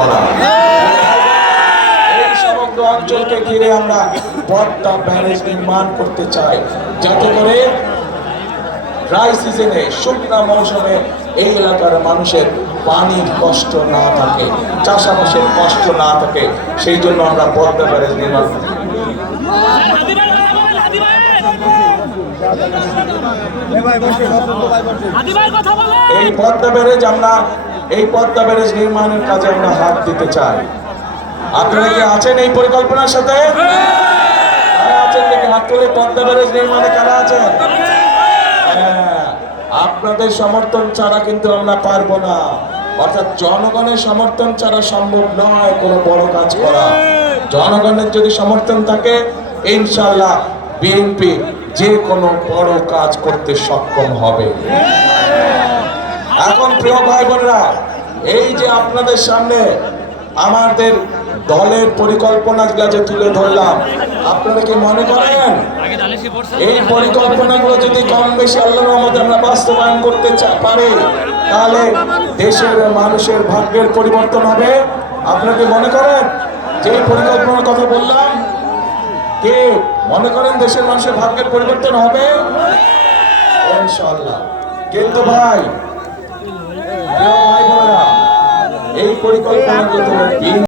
করা। এই সমগ্র অঞ্চলকে ঘিরে আমরা পদ্মা ব্যারেজ নির্মাণ করতে চাই, যাতে করে ড্রাই সিজনে, শুকনা মৌসুমে এই এলাকার মানুষের পানির কষ্ট না থাকে, চাষাবাসের কষ্ট না থাকে। সেই জন্য আমরা পদ্মা ব্যারেজ নির্মাণ করি। এই পদ্মা ব্যারেজ নির্মাণের কাজে আমরা হাত দিতে চাই। আপনারা কি আছেন এই পরিকল্পনার সাথে? কারা আছেন দেখি হাত তুলে। পদ্মা ব্যারেজ নির্মাণে কারা আছেন? আপনাদের সমর্থন ছাড়া কিন্তু আমরা পারবো না, অর্থাৎ জনগণের সমর্থন ছাড়া সম্ভব নয় কোনো বড় কাজ করা। জনগণের যদি সমর্থন থাকে, ইনশাআল্লাহ বিএনপি যে কোনো বড় কাজ করতে সক্ষম হবে। এখন প্রিয় ভাই বোনেরা, এই যে আপনাদের সামনে আমাদের দলের পরিকল্পনাগুলো যে তুলে ধরলাম, আপনারা কি মনে করেন এই পরিকল্পনাগুলো যদি কম বেশি আল্লাহর রহমতে আমরা বাস্তবায়ন করতে পারি, তাহলে দেশের মানুষের ভাগ্যের পরিবর্তন হবে? আপনারা কি মনে করেন যে এই পরিকল্পনার কথা বললাম, কে মনে করেন দেশের মানুষের ভাগ্যের পরিবর্তন হবে? ইনশাআল্লাহ। কিন্তু ভাই বোনেরা, এই পরিকল্পনাগুলো